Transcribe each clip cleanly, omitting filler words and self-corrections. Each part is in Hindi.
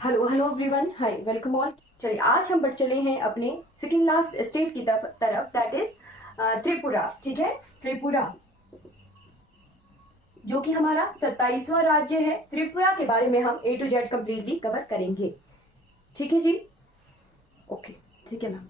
हेलो हेलो एवरीवन, हाय, वेलकम ऑल। चलिए आज हम बढ़ चले हैं अपने सेकेंड लास्ट स्टेट की तरफ, दैट इज त्रिपुरा। ठीक है, त्रिपुरा जो कि हमारा 27वां राज्य है। त्रिपुरा के बारे में हम A to Z completely cover करेंगे। ठीक है जी, ओके, ठीक है मैम।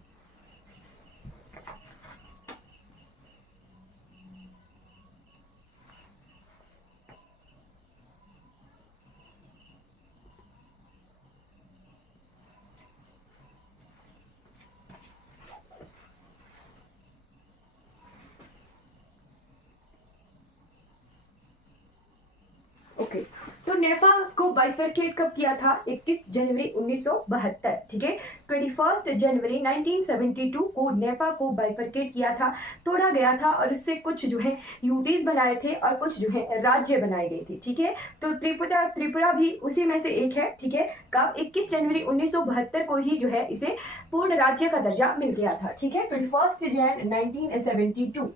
ओके, तो नेफा को बाइफरकेट कब किया था? 21 जनवरी 1972। ठीक है, 21 जनवरी 1972 को नेफा को बाइफरकेट किया था, तोड़ा गया था और उससे कुछ जो है यूटीज बनाए थे और कुछ जो है राज्य बनाए गए थे। ठीक है, तो त्रिपुरा भी उसी में से एक है। ठीक है, कब? 21 जनवरी 1972 को ही जो है इसे पूर्ण राज्य का दर्जा मिल गया था। ठीक है, 21 जनवरी 1972।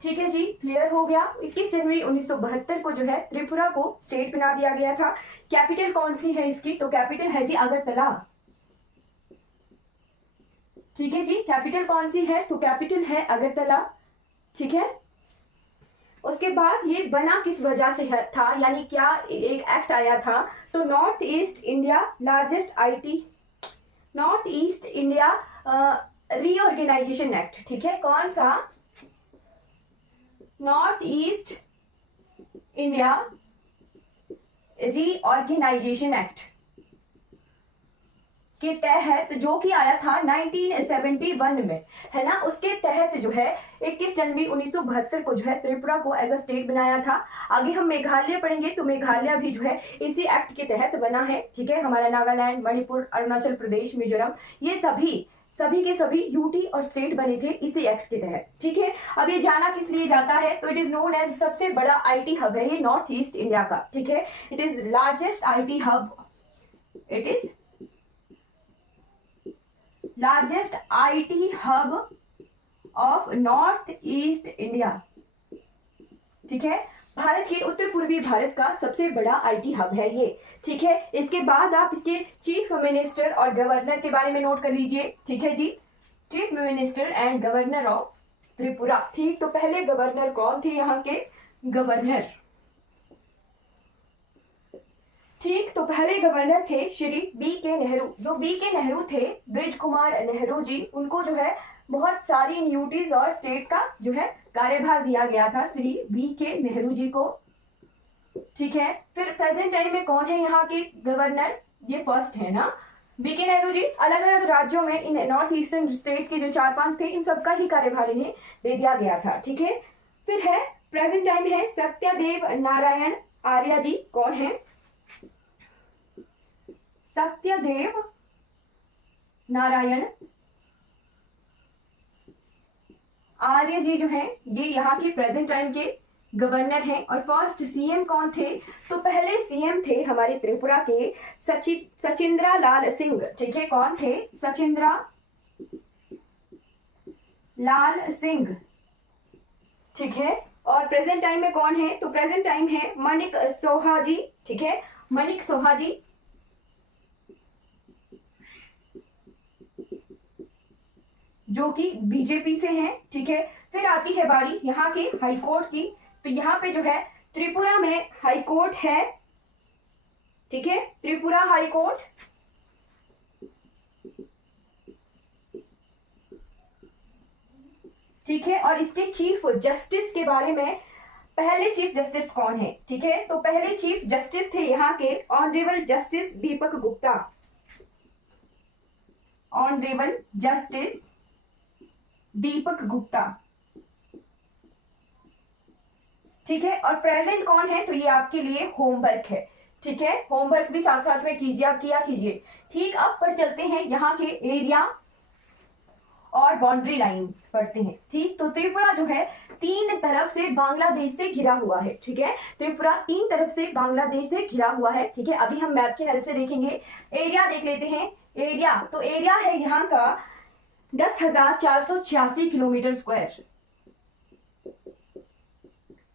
ठीक है जी, क्लियर हो गया। 21 जनवरी 1972 को जो है त्रिपुरा को स्टेट बना दिया गया था। कैपिटल कौन सी है इसकी? तो कैपिटल है जी अगरतला। ठीक है जी, कैपिटल कौन सी है? तो कैपिटल है अगरतला। ठीक है, उसके बाद ये बना किस वजह से था, यानी क्या एक एक्ट आया था? तो North East India reorganisation act. ठीक है, कौन सा? North East India reorganisation act के तहत, जो कि आया था 1971 में, है ना। उसके तहत जो है 21 जनवरी 1972 को जो है त्रिपुरा को एज अ स्टेट बनाया था। आगे हम मेघालय पढ़ेंगे, तो मेघालय भी जो है इसी एक्ट के तहत बना है। ठीक है, हमारा नागालैंड, मणिपुर, अरुणाचल प्रदेश, मिजोरम, ये सभी के सभी यूटी और स्टेट बने थे इसी एक्ट के तहत। ठीक है, अब ये जाना किस लिए जाता है? तो इट इज नोन एज, सबसे बड़ा आईटी हब है ये नॉर्थ ईस्ट इंडिया का। ठीक है, it is largest IT hub, it is largest IT hub of north East India. ठीक है, भारत के उत्तर पूर्वी भारत का सबसे बड़ा आईटी हब है ये। ठीक है, इसके बाद आप इसके चीफ मिनिस्टर और गवर्नर के बारे में नोट कर लीजिए। ठीक है जी, chief minister and governor of Tripura. ठीक, तो पहले गवर्नर कौन थे यहाँ के? गवर्नर। ठीक, तो पहले गवर्नर थे श्री B.K. नेहरू। जो B.K. नेहरू थे, ब्रिज कुमार नेहरू जी, उनको जो है बहुत सारी यूटीज और स्टेट्स का जो है कार्यभार दिया गया था श्री B.K. नेहरू जी को। ठीक है, फिर प्रेजेंट टाइम में कौन है यहाँ के गवर्नर? ये फर्स्ट है ना, B.K. नेहरू जी। अलग अलग राज्यों में इन नॉर्थ ईस्टर्न स्टेट्स के जो 4-5 थे, इन सबका ही कार्यभार इन्हें दे दिया गया था। ठीक है, फिर है प्रेजेंट टाइम है सत्यदेव नारायण आर्य जी। कौन है? सत्यदेव नारायण आर्य जी जो हैं, ये यहाँ के प्रेजेंट टाइम के गवर्नर हैं। और फर्स्ट सीएम कौन थे? तो पहले सीएम थे हमारे त्रिपुरा के सचिंद्रा लाल सिंह। ठीक है, कौन थे? सचिंद्रा लाल सिंह। ठीक है, और प्रेजेंट टाइम में कौन है? तो प्रेजेंट टाइम है मणिक सोहा जी। ठीक है, मणिक सोहा जी, जो कि बीजेपी से हैं। ठीक है, फिर आती है बारी यहाँ के हाई कोर्ट की। तो यहाँ पे जो है त्रिपुरा में हाई कोर्ट है। ठीक है, त्रिपुरा हाई कोर्ट। ठीक है, और इसके चीफ जस्टिस के बारे में, पहले चीफ जस्टिस कौन है? ठीक है, तो पहले चीफ जस्टिस थे यहाँ के honourable justice Deepak Gupta. Honourable justice Deepak Gupta. ठीक है, और प्रेजेंट कौन है? तो ये आपके लिए होमवर्क है। ठीक है, होमवर्क भी साथ साथ में कीजिए। ठीक, अब पर चलते हैं यहाँ के एरिया और बाउंड्री लाइन पढ़ते हैं। ठीक, तो त्रिपुरा जो है 3 तरफ से बांग्लादेश से घिरा हुआ है। ठीक है, त्रिपुरा 3 तरफ से बांग्लादेश से घिरा हुआ है। ठीक है, अभी हम मैप की हेल्प से देखेंगे। एरिया देख लेते हैं। एरिया, तो एरिया है यहाँ का 10,486 किलोमीटर स्क्वायर।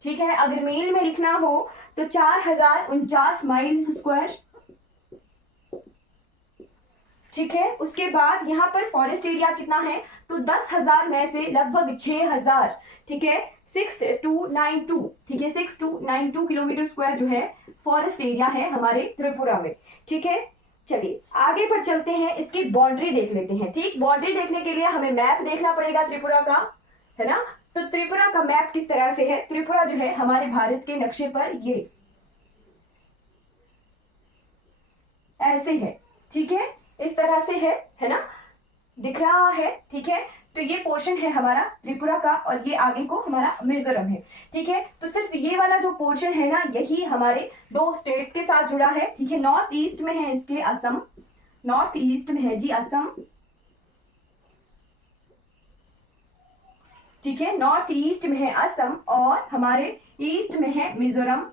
ठीक है। अगर मील में लिखना हो तो 4049 माइल्स स्क्वायर। ठीक है। उसके बाद यहाँ पर फॉरेस्ट एरिया कितना है, तो 10,000 में से लगभग 6,000, ठीक है, 6292, ठीक है, 6292 किलोमीटर स्क्वायर जो है फॉरेस्ट एरिया है हमारे त्रिपुरा में। ठीक है। चलिए आगे पर चलते हैं, इसकी बाउंड्री देख लेते हैं। ठीक, बाउंड्री देखने के लिए हमें मैप देखना पड़ेगा त्रिपुरा का, है ना। तो त्रिपुरा का मैप किस तरह से है, त्रिपुरा जो है हमारे भारत के नक्शे पर ये ऐसे है। ठीक है, इस तरह से है ना, दिख रहा है। ठीक है, तो ये पोर्शन है हमारा त्रिपुरा का और ये आगे को हमारा मिजोरम है। ठीक है, तो सिर्फ ये वाला जो पोर्शन है ना, यही हमारे दो स्टेट्स के साथ जुड़ा है। ठीक है, नॉर्थ ईस्ट में है इसके असम, नॉर्थ ईस्ट में है जी असम। ठीक है, नॉर्थ ईस्ट में है असम और हमारे ईस्ट में है मिजोरम।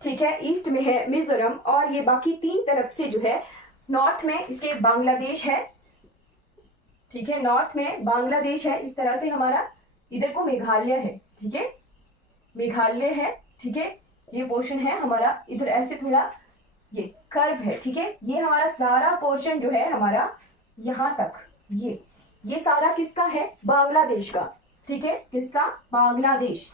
ठीक है, ईस्ट में है मिजोरम और ये बाकी तीन तरफ से जो है, नॉर्थ में इसके बांग्लादेश है। ठीक है, नॉर्थ में बांग्लादेश है, इस तरह से हमारा इधर को मेघालय है। ठीक है, मेघालय है। ठीक है, ये पोर्शन है हमारा, इधर ऐसे थोड़ा ये कर्व है। ठीक है, ये हमारा सारा पोर्शन जो है हमारा यहां तक, ये सारा किसका है, बांग्लादेश का। ठीक है, किसका, बांग्लादेश।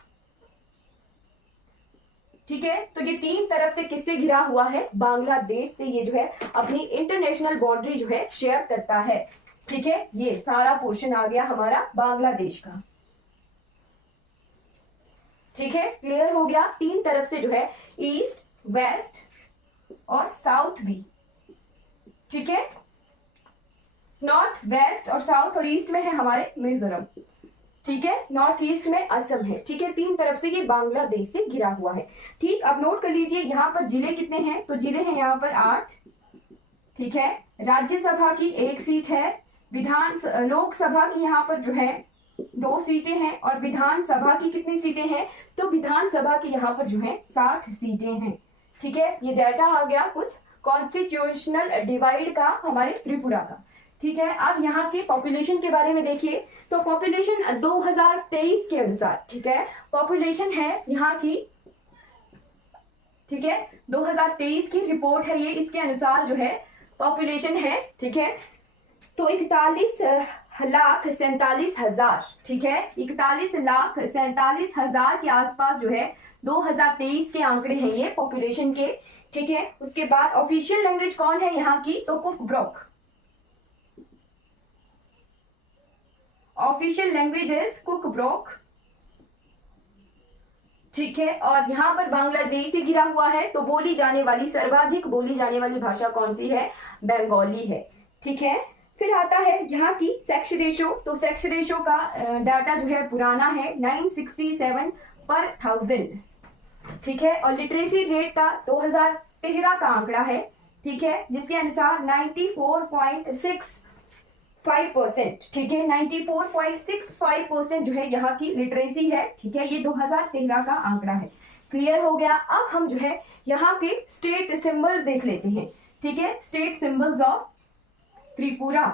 ठीक है, तो ये तीन तरफ से किससे घिरा हुआ है, बांग्लादेश से ये जो है अपनी इंटरनेशनल बाउंड्री जो है शेयर करता है। ठीक है, ये सारा पोर्शन आ गया हमारा बांग्लादेश का। ठीक है, क्लियर हो गया। तीन तरफ से जो है ईस्ट, वेस्ट और साउथ भी। ठीक है, नॉर्थ, वेस्ट और साउथ और ईस्ट में है हमारे मिजोरम। ठीक है, नॉर्थ ईस्ट में असम है। ठीक है, तीन तरफ से ये बांग्लादेश से घिरा हुआ है। ठीक, अब नोट कर लीजिए यहाँ पर जिले कितने हैं, तो जिले हैं यहाँ पर 8। ठीक है, राज्यसभा की 1 सीट है, लोकसभा की यहाँ पर जो है 2 सीटें हैं और विधानसभा की कितनी सीटें हैं, तो विधानसभा की यहाँ पर जो है 60 सीटें हैं। ठीक है, ये डाटा आ गया कुछ कॉन्स्टिट्यूशनल डिवाइड का हमारे त्रिपुरा का। ठीक है, अब यहाँ की पॉपुलेशन के बारे में देखिए, तो पॉपुलेशन 2023 के अनुसार, ठीक है, पॉपुलेशन है यहाँ की, ठीक है, 2023 की रिपोर्ट है ये, इसके अनुसार जो है पॉपुलेशन है। ठीक है, तो 41,47,000, ठीक है, 41,47,000 के आसपास जो है 2023 के आंकड़े हैं ये पॉपुलेशन के। ठीक है, उसके बाद ऑफिशियल लैंग्वेज कौन है यहाँ की, तो कुकब्रोक, ऑफिशियल लैंग्वेज इज कुकब्रोक। ठीक है, और यहाँ पर बांग्लादेश से घिरा हुआ है, तो बोली जाने वाली, सर्वाधिक बोली जाने वाली भाषा कौन सी है, बंगाली है। ठीक है, फिर आता है यहाँ की सेक्स रेशो, तो सेक्स रेशो का डाटा जो है पुराना है, 967 पर 1000। ठीक है, और लिटरेसी रेट का 2013 का आंकड़ा है। ठीक है, जिसके अनुसार 94.65%, ठीक है, 94.65% जो है यहाँ की लिटरेसी है। ठीक है, ये 2013 का आंकड़ा है। क्लियर हो गया। अब हम जो है यहाँ के स्टेट सिंबल्स देख लेते हैं। ठीक है, स्टेट सिंबल्स ऑफ त्रिपुरा।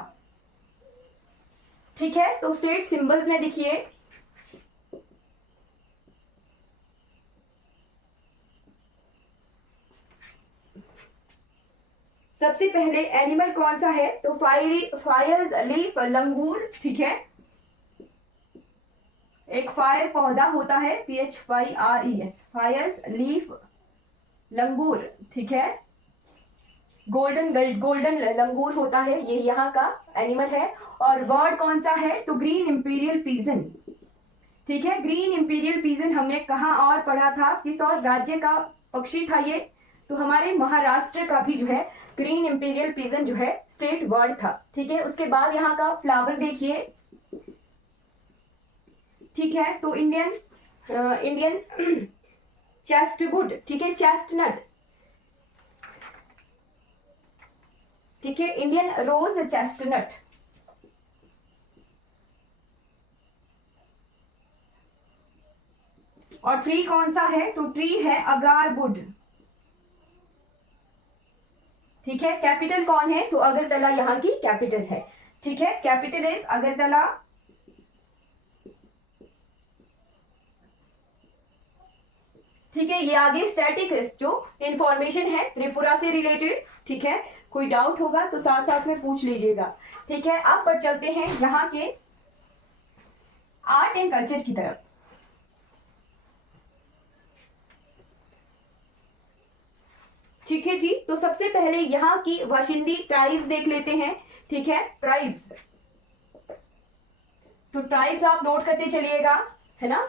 ठीक है, तो स्टेट सिंबल्स में देखिए, सबसे पहले एनिमल कौन सा है, तो फायर्स लीफ लंगूर। ठीक है, एक फायर पौधा होता है, PHYRES, फायर्स लीफ लंगूर। ठीक है, गोल्डन लंगूर होता है, ये यहाँ का एनिमल है। और बर्ड कौन सा है, तो ग्रीन इंपीरियल पीजन। ठीक है, ग्रीन इंपीरियल पीजन हमने कहाँ और पढ़ा था, किस और राज्य का पक्षी था ये, तो हमारे महाराष्ट्र का भी जो है ग्रीन इंपीरियल पीजन जो है स्टेट बर्ड था। ठीक है, उसके बाद यहाँ का फ्लावर देखिए। ठीक है, तो इंडियन चेस्टवुड। ठीक है, चेस्टनट। ठीक है, इंडियन रोज चेस्टनट। और ट्री कौन सा है, तो ट्री है अगारवुड। ठीक है, कैपिटल कौन है, तो अगरतला यहाँ की कैपिटल है। ठीक है, कैपिटल इज अगरतला। ठीक है, ये आगे स्टैटिक जो इंफॉर्मेशन है त्रिपुरा से रिलेटेड। ठीक है, कोई डाउट होगा तो साथ साथ में पूछ लीजिएगा। ठीक है, अब पर चलते हैं यहाँ के आर्ट एंड कल्चर की तरफ। ठीक है जी, तो सबसे पहले यहाँ की वाशिंदी ट्राइब्स देख लेते हैं। ठीक है, ट्राइब्स, तो ट्राइब्स आप नोट करते चलिएगा, है ना।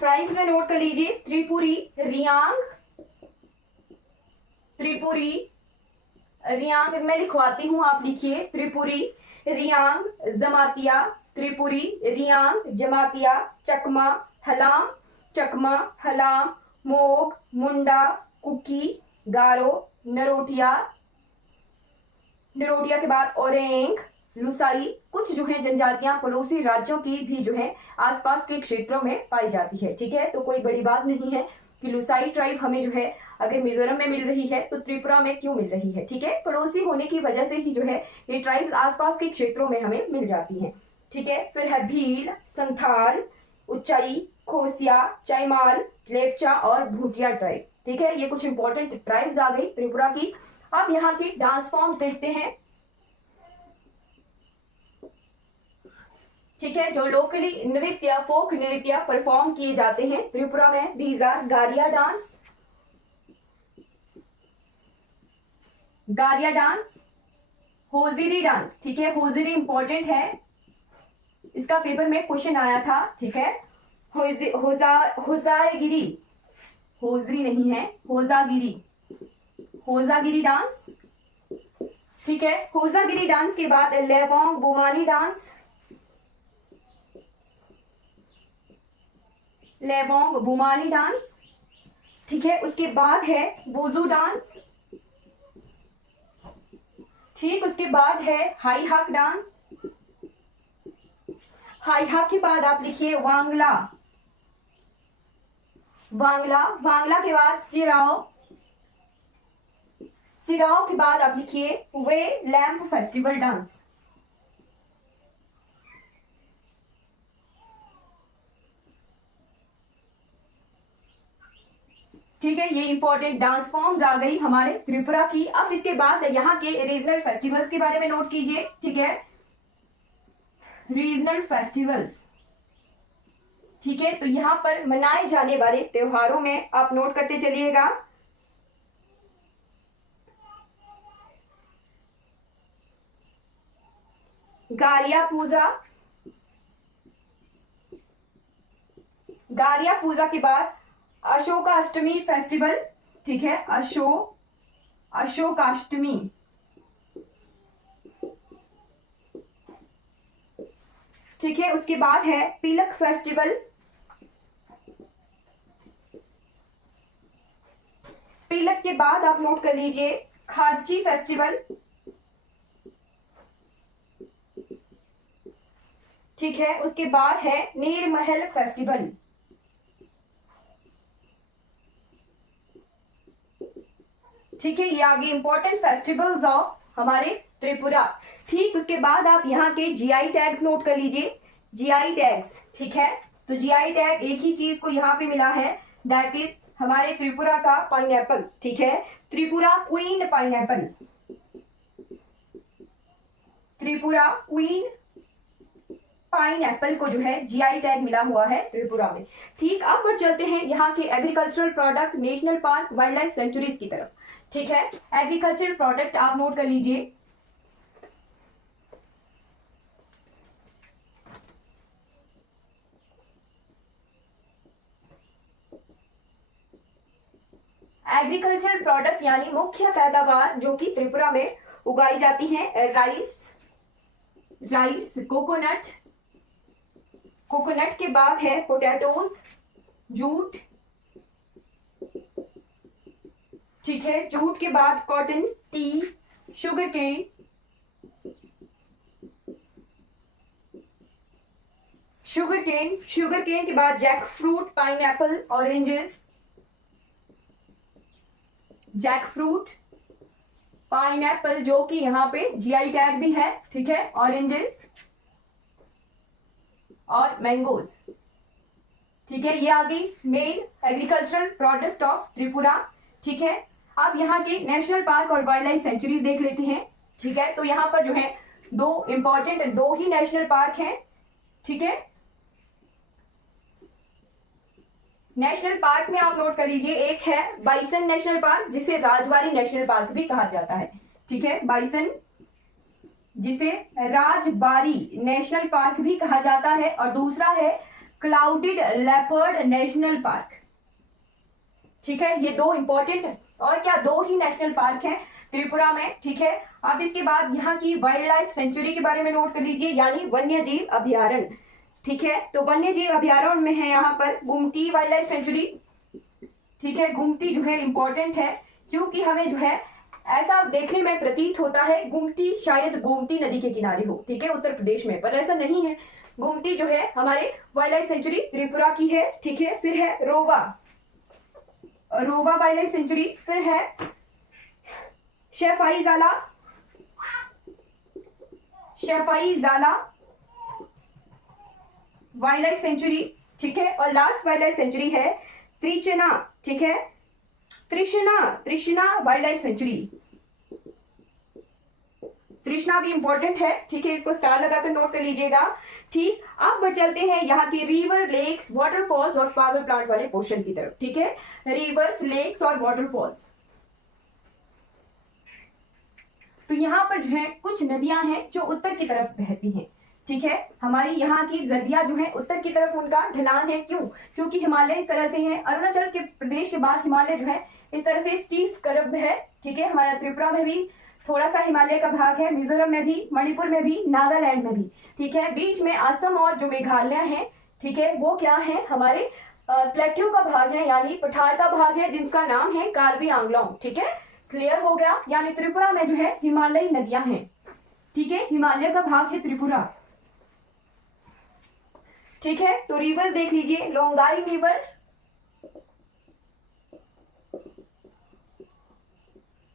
ट्राइब्स में नोट कर लीजिए, त्रिपुरी, रियांग, त्रिपुरी, रियांग मैं लिखवाती हूं, आप लिखिए, त्रिपुरी, रियांग, जमातिया, त्रिपुरी, रियांग, जमातिया, चकमा, हलाम, चकमा, हलाम, मोग, मुंडा, कुकी, गारो, नरोटिया, नरोटिया के बाद ओरेंग, लुसाई। कुछ जो है जनजातियां पड़ोसी राज्यों की भी जो है आसपास के क्षेत्रों में पाई जाती है। ठीक है, तो कोई बड़ी बात नहीं है कि लुसाई ट्राइब हमें जो है अगर मिजोरम में मिल रही है तो त्रिपुरा में क्यों मिल रही है। ठीक है, पड़ोसी होने की वजह से ही जो है ये ट्राइब आसपास के क्षेत्रों में हमें मिल जाती हैं। ठीक है, फिर है भील, संथाल, उच्चाई, खोसिया, चाईमाल, लेपचा और भूटिया ट्राइब। ठीक है, ये कुछ इंपॉर्टेंट ट्राइब्स आ गई त्रिपुरा की। अब यहाँ की डांस फॉर्म देखते हैं। ठीक है, जो लोकली नृत्य, फोक नृत्य परफॉर्म किए जाते हैं त्रिपुरा में, दीज आर गारिया डांस, गारिया डांस, होजिरी डांस। ठीक है, होजिरी इंपॉर्टेंट है, इसका पेपर में क्वेश्चन आया था। ठीक है, होजागिरी, होजरी नहीं है, होजागिरी, होजागिरी डांस। ठीक है, होजागिरी डांस के बाद लेवोंग बुमानी डांस, लेवोंग बुमानी डांस। ठीक है, उसके बाद है वोजू डांस। ठीक, उसके बाद है हाई हक डांस। हाई हक के बाद आप लिखिए वांगला, वांगला, वांगला के बाद चिराओ, चिराओ के बाद आप लिखिए वे लैंप फेस्टिवल डांस। ठीक है, ये इंपॉर्टेंट डांस फॉर्म्स आ गई हमारे त्रिपुरा की। अब इसके बाद यहाँ के रीजनल फेस्टिवल्स के बारे में नोट कीजिए। ठीक है, रीजनल फेस्टिवल्स। ठीक है, तो यहाँ पर मनाए जाने वाले त्योहारों में आप नोट करते चलिएगा। गारिया पूजा, गारिया पूजा के बाद अशोकाष्टमी फेस्टिवल। ठीक है, अशोकाष्टमी। ठीक है, उसके बाद है पिलक फेस्टिवल, पिलक के बाद आप नोट कर लीजिए खाची फेस्टिवल। ठीक है, उसके बाद है नीरमहल फेस्टिवल। ठीक है, ये आगे इंपॉर्टेंट फेस्टिवल्स ऑफ हमारे त्रिपुरा। ठीक, उसके बाद आप यहाँ के जीआई टैग्स नोट कर लीजिए, जीआई टैग्स। ठीक है, तो जीआई टैग एक ही चीज को यहाँ पे मिला है, दैट इज हमारे त्रिपुरा का पाइनएप्पल। ठीक है, Tripura queen pineapple, Tripura queen pineapple को जो है जीआई टैग मिला हुआ है त्रिपुरा में। ठीक, अब पर चलते हैं यहाँ के agricultural product, national park, wild life sanctuaries की तरफ। ठीक है, एग्रीकल्चरल प्रोडक्ट आप नोट कर लीजिए। एग्रीकल्चरल प्रोडक्ट यानी मुख्य पैदावार जो कि त्रिपुरा में उगाई जाती है, राइस, राइस, कोकोनट, कोकोनट के बाद है पोटैटोज, जूट। ठीक है, जूट के बाद cotton, tea, sugarcane, sugarcane, sugarcane के बाद jackfruit, pineapple, oranges, jackfruit. Pineapple जो कि यहाँ पे जीआई टैग भी है, ठीक है, ऑरेंजेस और मैंगोज, ठीक है, ये आ गई main agricultural product of Tripura, ठीक है। अब यहाँ के नेशनल पार्क और वाइल्ड लाइफ सेंचुरीज देख लेते हैं, ठीक है। तो यहाँ पर जो है दो ही नेशनल पार्क हैं, ठीक है। नेशनल पार्क में आप नोट कर लीजिए, एक है बाइसन नेशनल पार्क जिसे राजबारी नेशनल पार्क भी कहा जाता है, ठीक है, बाइसन जिसे राजबारी नेशनल पार्क भी कहा जाता है, और दूसरा है क्लाउडेड लेपर्ड नेशनल पार्क, ठीक है। ये दो इंपॉर्टेंट और क्या दो ही नेशनल पार्क हैं त्रिपुरा में, ठीक है। अब इसके बाद यहाँ की वाइल्ड लाइफ सेंचुरी के बारे में नोट कर लीजिए, यानी वन्य जीव अभ्यारण्य, ठीक है। तो वन्य जीव अभ्यारण्य में है यहाँ पर गुमटी वाइल्ड लाइफ सेंचुरी, ठीक है। गुमटी जो है इंपॉर्टेंट है क्योंकि हमें जो है ऐसा देखने में प्रतीत होता है गुमटी शायद गोमती नदी के किनारे हो, ठीक है, उत्तर प्रदेश में, पर ऐसा नहीं है। गुमटी जो है हमारे वाइल्ड लाइफ सेंचुरी त्रिपुरा की है, ठीक है। फिर है रोवा वाइल्ड लाइफ सेंचुरी, फिर है शेफाई जाला वाइल्ड लाइफ सेंचुरी, ठीक है। और लास्ट वाइल्ड लाइफ सेंचुरी है त्रिचना, ठीक है, तृष्णा वाइल्ड लाइफ सेंचुरी। तृष्णा भी इंपॉर्टेंट है, ठीक है, इसको स्टार लगाकर नोट कर लीजिएगा, ठीक। अब चलते हैं यहाँ के रिवर, लेक्स, वाटरफॉल्स और पावर प्लांट वाले पोर्शन की तरफ, ठीक है। रिवर्स, लेक्स और वाटरफॉल्स, तो यहाँ पर जो है कुछ नदियां हैं जो उत्तर की तरफ बहती हैं, ठीक है। हमारी यहाँ की नदियां जो है उत्तर की तरफ उनका ढलान है, क्यों? क्योंकि हिमालय इस तरह से है, अरुणाचल के प्रदेश के बाद हिमालय जो है इस तरह से स्टीफ कर्व है, ठीक है। हमारा त्रिपुरा में भी थोड़ा सा हिमालय का भाग है, मिजोरम में भी, मणिपुर में भी, नागालैंड में भी, ठीक है। बीच में असम और जो मेघालय है, ठीक है, वो क्या है हमारे प्लेट्यू का भाग है, यानी पठार का भाग है, जिसका नाम है कार्बी आंगलोंग, ठीक है। क्लियर हो गया? यानी त्रिपुरा में जो है हिमालयी नदियां हैं, ठीक है, हिमालय का भाग है त्रिपुरा, ठीक है। तो रिवर्स देख लीजिए, लोंगाई रिवर,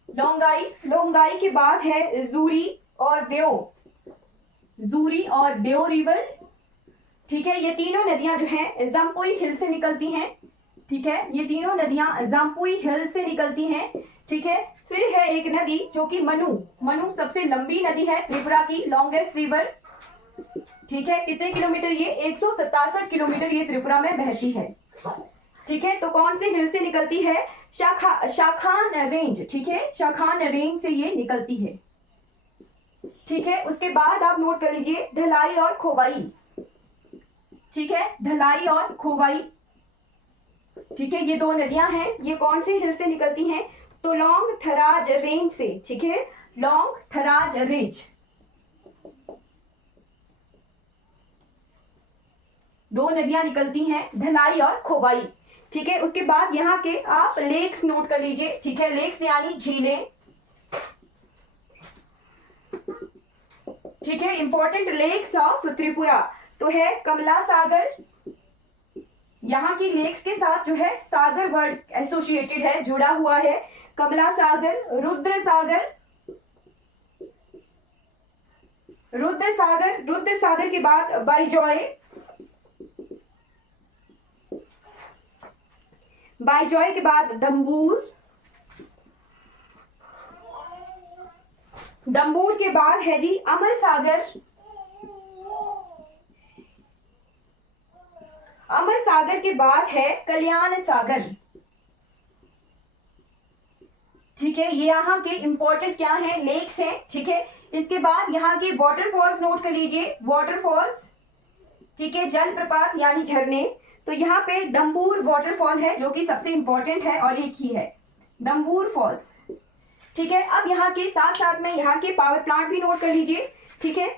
लोंगाई के बाद है जूरी और देओ रिवर, ठीक है। ये तीनों नदियां जो हैं जम्पुई हिल से निकलती हैं, ठीक है, ये तीनों नदियां जम्पुई हिल से निकलती हैं, ठीक है। फिर है एक नदी जो कि मनु सबसे लंबी नदी है त्रिपुरा की, लॉन्गेस्ट रिवर, ठीक है। कितने किलोमीटर? ये 167 किलोमीटर ये त्रिपुरा में बहती है, ठीक है। तो कौन से हिल से निकलती है? शाखान रेंज, ठीक है, शाखान रेंज से ये निकलती है, ठीक है। उसके बाद आप नोट कर लीजिए ढलाई और खोवाई, ठीक है, ढलाई और खोवाई, ठीक है। ये दो नदियां हैं, ये कौन से हिल से निकलती हैं? तो लॉन्ग थराज रेंज से, ठीक है, लॉन्ग थराज रेंज, दो नदियां निकलती हैं, ढलाई और खोवाई, ठीक है। उसके बाद यहाँ के आप लेक्स नोट कर लीजिए, ठीक है, लेक्स यानी झीलें, ठीक है। इंपॉर्टेंट लेक्स ऑफ त्रिपुरा तो है कमला सागर, यहाँ की लेक्स के साथ जो है सागर वर्ड एसोसिएटेड है, जुड़ा हुआ है, कमला सागर, रुद्र सागर के बाद बाईजॉय के बाद दम्बूर के बाद है जी अमर सागर के बाद है कल्याण सागर, ठीक है। ये यहाँ के इंपॉर्टेंट क्या है? लेक्स हैं, ठीक है। इसके बाद यहाँ के वाटरफॉल्स नोट कर लीजिए, वाटरफॉल्स, ठीक है, जलप्रपात यानी झरने। तो यहाँ पे डम्बूर वाटरफॉल है जो कि सबसे इंपॉर्टेंट है और एक ही है, डम्बूर फॉल्स, ठीक है। अब यहाँ के साथ साथ में यहाँ के पावर प्लांट भी नोट कर लीजिए, ठीक है,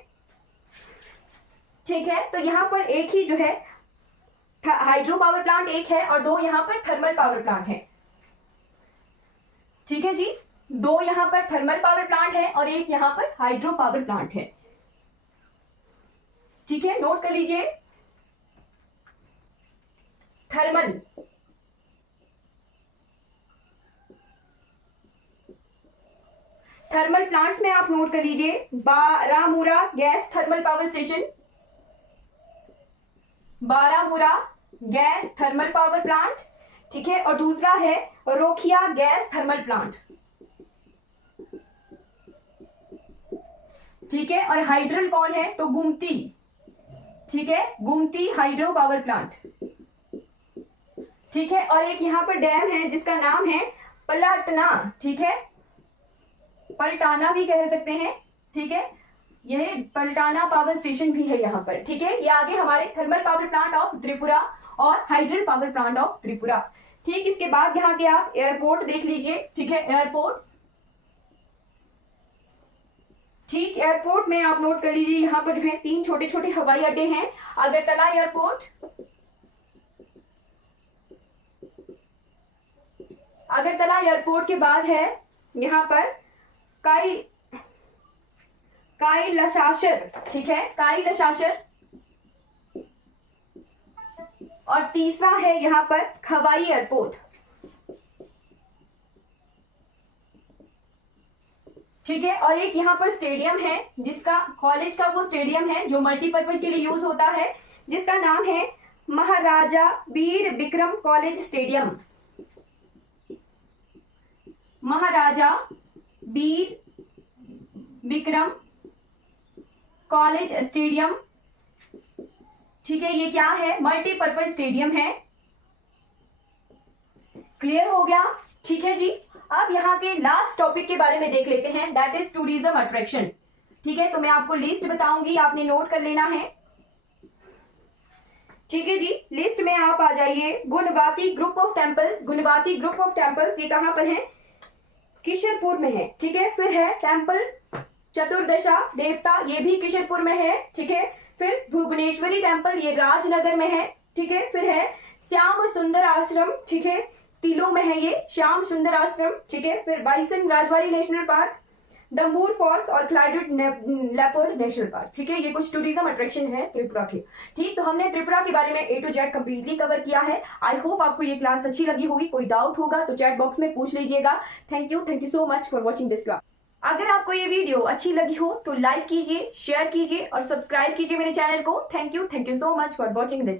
ठीक है। तो यहाँ पर एक ही जो है हाइड्रो पावर प्लांट एक है और दो यहाँ पर थर्मल पावर प्लांट है, ठीक है जी, दो यहाँ पर थर्मल पावर प्लांट है और एक यहाँ पर हाइड्रो पावर प्लांट है, ठीक है, नोट कर लीजिए। थर्मल, थर्मल प्लांट्स में आप नोट कर लीजिए Baramura gas thermal power station, Baramura gas thermal power plant, ठीक है। और दूसरा है रोखिया गैस थर्मल प्लांट, ठीक है। और हाइड्रल कौन है, तो गुमती, ठीक है, गुमती हाइड्रो पावर प्लांट, ठीक है। और एक यहां पर डैम है जिसका नाम है पलटना, ठीक है, पलटाना भी कह सकते हैं, ठीक है। यह पलटाना पावर स्टेशन भी है यहाँ पर, ठीक है। ये आगे हमारे thermal power plant of Tripura और hydel power plant of Tripura, ठीक। इसके बाद यहाँ के आप एयरपोर्ट देख लीजिए, ठीक है, एयरपोर्ट, ठीक। एयरपोर्ट में आप नोट कर लीजिए यहाँ पर जो है 3 छोटे छोटे हवाई अड्डे हैं। अगरतला एयरपोर्ट, अगरतला एयरपोर्ट के बाद है यहाँ पर काइलशासर, ठीक है, काइलशासर। और तीसरा है यहाँ पर खवाई एयरपोर्ट, ठीक है। और एक यहाँ पर स्टेडियम है जिसका कॉलेज का वो स्टेडियम है जो मल्टीपर्पज के लिए यूज होता है, जिसका नाम है Maharaja Bir Vikram college stadium, Maharaja Bir Vikram college stadium, ठीक है। ये क्या है, मल्टीपर्पज स्टेडियम है। क्लियर हो गया, ठीक है जी। अब यहाँ के लास्ट टॉपिक के बारे में देख लेते हैं, दैट इज टूरिज्म अट्रैक्शन, ठीक है। तो मैं आपको लिस्ट बताऊंगी, आपने नोट कर लेना है, ठीक है जी। लिस्ट में आप आ जाइए। Gunabati group of temples, Gunabati group of temples ये कहां पर है, किशनपुर में है, ठीक है। फिर है टेम्पल चतुर्दशा देवता, ये भी किशनपुर में है, ठीक है। फिर भुवनेश्वरी टेम्पल, ये राजनगर में है, ठीक है। फिर है श्याम सुंदर आश्रम, ठीक है, तिलो में है ये श्याम सुंदर आश्रम, ठीक है। फिर bison Rajwadi national park, दम्बूर false और क्लाइडेड लेपर्ड नेशनल पार्क, ठीक है। ये कुछ टूरिज्म अट्रैक्शन है त्रिपुरा के, ठीक। तो हमने त्रिपुरा के बारे में A to Z completely cover किया है। आई होप आपको ये क्लास अच्छी लगी होगी। कोई डाउट होगा तो चैट बॉक्स में पूछ लीजिएगा। Thank you so much for watching this class. अगर आपको ये वीडियो अच्छी लगी हो तो लाइक कीजिए, शेयर कीजिए और सब्सक्राइब कीजिए मेरे चैनल को। Thank you so much for watching this.